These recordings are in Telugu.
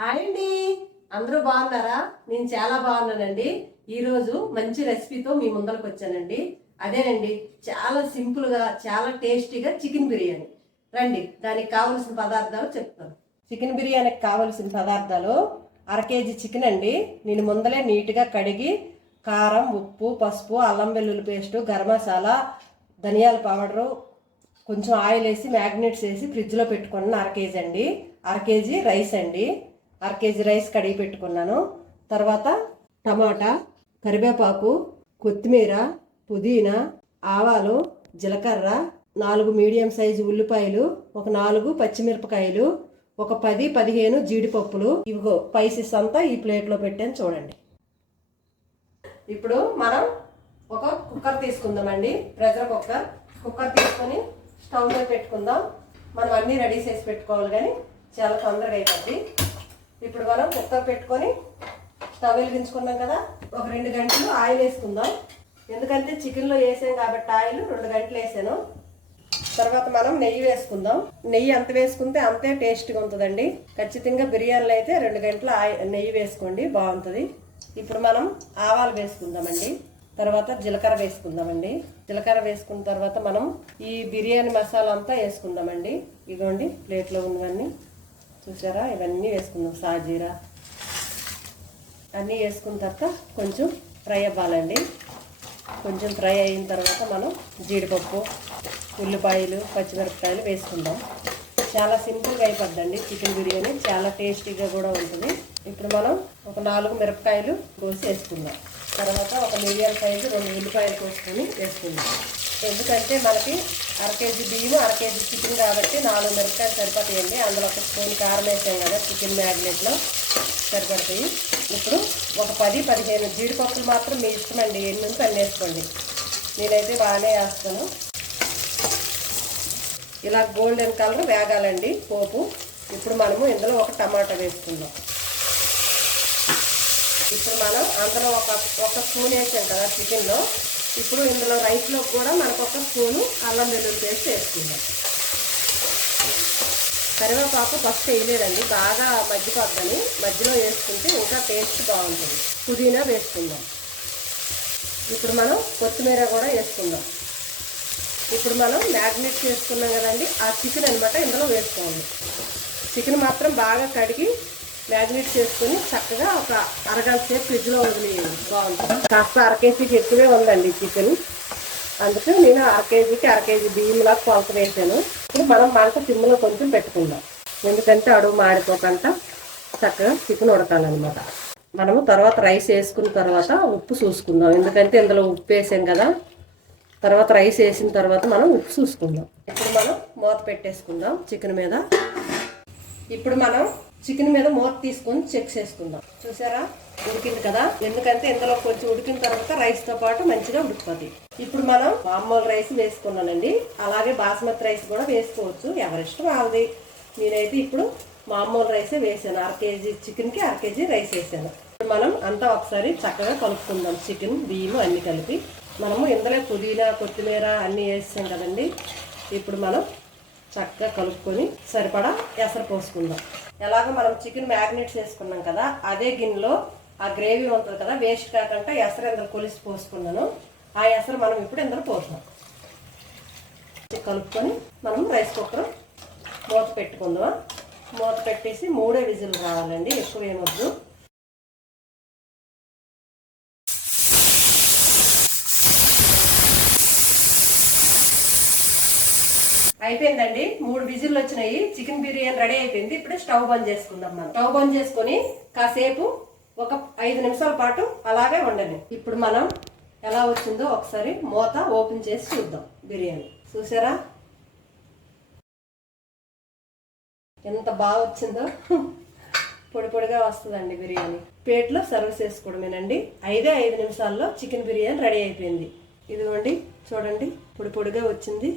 హాయ్ అండి, అందరూ బాగున్నారా? నేను చాలా బాగున్నానండి. ఈరోజు మంచి రెసిపీతో మీ ముందరకు వచ్చానండి. అదేనండి, చాలా సింపుల్గా చాలా టేస్టీగా చికెన్ బిర్యానీ. రండి, దానికి కావలసిన పదార్థాలు చెప్తాను. చికెన్ బిర్యానీకి కావలసిన పదార్థాలు: 1/2 కేజీ చికెన్ అండి. నేను ముందలే నీట్గా కడిగి కారం, ఉప్పు, పసుపు, అల్లం వెల్లుల్లి పేస్టు, గరం మసాలా, ధనియాల పౌడరు, కొంచెం ఆయిల్ వేసి మ్యాగ్నేట్స్ వేసి ఫ్రిడ్జ్లో పెట్టుకున్నాను. 1/2 కేజీ అండి. 1/2 కేజీ రైస్ అండి. 1/2 కేజీ రైస్ కడిగి పెట్టుకున్నాను. తర్వాత టమాటా, కరివేపాకు, కొత్తిమీర, పుదీనా, ఆవాలు, జీలకర్ర, 4 మీడియం సైజు ఉల్లిపాయలు, ఒక 4 పచ్చిమిరపకాయలు, ఒక 10-15 జీడిపప్పులు. ఇవిగో స్పైసెస్ అంతా ఈ ప్లేట్లో పెట్టాను చూడండి. ఇప్పుడు మనం ఒక కుక్కర్ తీసుకుందామండి, ప్రెషర్ కుక్కర్ తీసుకొని స్టవ్ మీద పెట్టుకుందాం. మనం అన్నీ రెడీ చేసి పెట్టుకోవాలి, కానీ చాలా తొందరగా అయిపోద్ది. ఇప్పుడు మనం కుక్కర్ పెట్టుకొని స్టవ్ వెలిగించుకున్నాం కదా, ఒక 2 గంటలు ఆయిల్ వేసుకుందాం. ఎందుకంటే చికెన్లో వేసాం కాబట్టి ఆయిల్ 2 గంటలు వేసాను. తర్వాత మనం నెయ్యి వేసుకుందాం. నెయ్యి ఎంత వేసుకుంటే అంతే టేస్ట్గా ఉంటుందండి. ఖచ్చితంగా బిర్యానీలో అయితే 2 గంటల నెయ్యి వేసుకోండి, బాగుంటుంది. ఇప్పుడు మనం ఆవాలు వేసుకుందామండి. తర్వాత జీలకర్ర వేసుకుందామండి. జీలకర్ర వేసుకున్న తర్వాత మనం ఈ బిర్యానీ మసాలా అంతా వేసుకుందామండి. ఇదిగోండి ప్లేట్లో ఉన్నవన్నీ చూసారా, ఇవన్నీ వేసుకుందాం. సాజీరా అన్నీ వేసుకున్న తర్వాత కొంచెం ఫ్రై అవ్వాలండి. కొంచెం ఫ్రై అయిన తర్వాత మనం జీడిపప్పు, ఉల్లిపాయలు, పచ్చిమిరపకాయలు వేసుకుందాం. చాలా సింపుల్గా అయిపోద్దండి చికెన్ బిర్యానీ, చాలా టేస్టీగా కూడా ఉంటుంది. ఇప్పుడు మనం ఒక 4 మిరపకాయలు కోసి వేసుకుందాం. తర్వాత ఒక మీడియం సైజు 2 ఉల్లిపాయలు కోసుకొని వేసుకుందాం. ఎందుకంటే మనకి 1/2 కేజీ బియ్యం, 1/2 కేజీ చికెన్ కాబట్టి 4 మిరపకాయలు సరిపోతాయండి. అందులో ఒక స్పూన్ కారం వేసాం కదా చికెన్ మ్యాగ్నెట్లో, సరిపడతాయి. ఇప్పుడు ఒక 10-15 జీడిపప్పులు మాత్రం మీ ఇష్టం అండి, ఎన్ని ఉంటే అన్ని వేసుకోండి. నేనైతే బాగానే వేస్తాను. ఇలా గోల్డెన్ కలర్ వేగాలండి పోపు. ఇప్పుడు మనము ఇందులో ఒక టమాటా వేసుకుందాం. ఇప్పుడు మనం అందులో ఒక స్పూన్ వేసాం కదా చికెన్లో, ఇప్పుడు ఇందులో రైస్లో కూడా మనకు ఒక స్పూను అల్లం వెల్లుల్లి పేస్ట్ వేసుకుందాం. కరివేపాకు ఫస్ట్ వేయలేదండి, బాగా మగ్గిపోద్దని మధ్యలో వేసుకుంటే ఇంకా టేస్ట్ బాగుంటుంది. పుదీనా వేసుకుందాం. ఇప్పుడు మనం కొత్తిమీర కూడా వేసుకుందాం. ఇప్పుడు మనం మ్యాగ్నేట్ చేసుకున్నాం కదండి, ఆ చికెన్ అనమాట ఇందులో వేసుకోవాలి. చికెన్ మాత్రం బాగా కడిగి మ్యాగ్నేట్ చేసుకుని చక్కగా ఒక అరగంట సేపు ఫ్రిడ్జ్లో వదిలేయండి, బాగుంటుంది. కాస్త 1/2 కేజీకి ఎక్కువే ఉందండి చికెన్, అందుకే నేను 1/2 కేజీకి 1/2 కేజీ బియ్యంలా కొలత వేసాను. ఇప్పుడు మనం మంట సిమ్లో కొంచెం పెట్టుకుందాం, ఎందుకంటే అడుగు మాడిపోకుండా చక్కగా చికెన్ ఉడకాలన్నమాట. మనము తర్వాత రైస్ వేసుకున్న తర్వాత ఉప్పు చూసుకుందాం, ఎందుకంటే ఇందులో ఉప్పు వేసాం కదా. తర్వాత రైస్ వేసిన తర్వాత మనం ఉప్పు చూసుకుందాం. ఇప్పుడు మనం మూత పెట్టేసుకుందాం చికెన్ మీద. ఇప్పుడు మనం చికెన్ మీద మూత తీసుకొని చెక్ చేసుకుందాం. చూసారా, ఉడికింది కదా. ఎందుకంటే ఇందులో కొంచెం ఉడికిన తర్వాత రైస్తో పాటు మంచిగా ఉడికిపోతుంది. ఇప్పుడు మనం మామూలు రైస్ వేసుకున్నానండి, అలాగే బాస్మతి రైస్ కూడా వేసుకోవచ్చు, ఎవరిష్టం వాళ్ళది. నేనైతే ఇప్పుడు మామూలు రైసే వేసాను. 1/2 కేజీ చికెన్కి 1/2 కేజీ రైస్ వేసాను. ఇప్పుడు మనం అంతా ఒకసారి చక్కగా కలుపుకుందాం. చికెన్, బియ్యం అన్నీ కలిపి మనము ఇందులో పుదీనా, కొత్తిమీర అన్నీ వేసాం కదండి. ఇప్పుడు మనం చక్కగా కలుపుకొని సరిపడా ఎసరు పోసుకుందాం. ఎలాగో మనం చికెన్ మ్యాగ్నేట్ చేసుకున్నాం కదా, అదే గిన్నెలో ఆ గ్రేవీ ఉంటుంది కదా, వేస్ట్ కాకుండా ఎసరు ఇందులో కొలిసి పోసుకున్నాను. ఆ ఎసరు మనం ఇప్పుడు ఇందులో పోసాం. కలుపుకొని మనం రైస్ కుక్కర్ మూత పెట్టుకుందాం. మూత పెట్టేసి 3 విజిల్ రావాలండి, ఎక్కువ ఏమొద్దు. అయిపోయిందండి, 3 విజిల్లు వచ్చినాయి. చికెన్ బిర్యానీ రెడీ అయిపోయింది. ఇప్పుడు స్టవ్ బంద్ చేసుకుందాం. మనం స్టవ్ బంద్ చేసుకొని కాసేపు ఒక 5 నిమిషాల పాటు అలాగే ఉండండి. ఇప్పుడు మనం ఎలా వచ్చిందో ఒకసారి మూత ఓపెన్ చేసి చూద్దాం. బిర్యానీ చూసారా ఎంత బాగా వచ్చిందో, పొడి పొడిగా వస్తుందండి బిర్యానీ. ప్లేట్లో సర్వ్ చేసుకోవడమేనండి. 5 నిమిషాల్లో చికెన్ బిర్యానీ రెడీ అయిపోయింది. ఇదిగోండి చూడండి, పొడి పొడిగా వచ్చింది.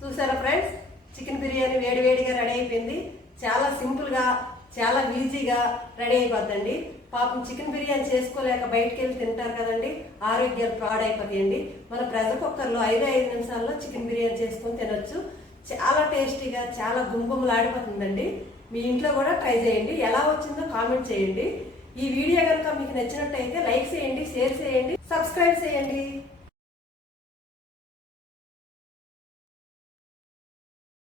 చూసారా ఫ్రెండ్స్, చికెన్ బిర్యానీ వేడివేడిగా రెడీ అయిపోయింది. చాలా సింపుల్గా, చాలా ఈజీగా రెడీ అయిపోద్దండి. పాపం చికెన్ బిర్యానీ చేసుకోలేక బయటకు వెళ్ళి తింటారు కదండి, ఆరోగ్యాలు పాడైపోతాయండి. మన ప్రెషర్ కుక్కర్లో 5 నిమిషాల్లో చికెన్ బిర్యానీ చేసుకొని తినొచ్చు. చాలా టేస్టీగా, చాలా గుంపులాడిపోతుందండి. మీ ఇంట్లో కూడా ట్రై చేయండి. ఎలా వచ్చిందో కామెంట్ చేయండి. ఈ వీడియో కనుక మీకు నచ్చినట్టయితే లైక్ చేయండి, షేర్ చేయండి, సబ్స్క్రైబ్ చేయండి.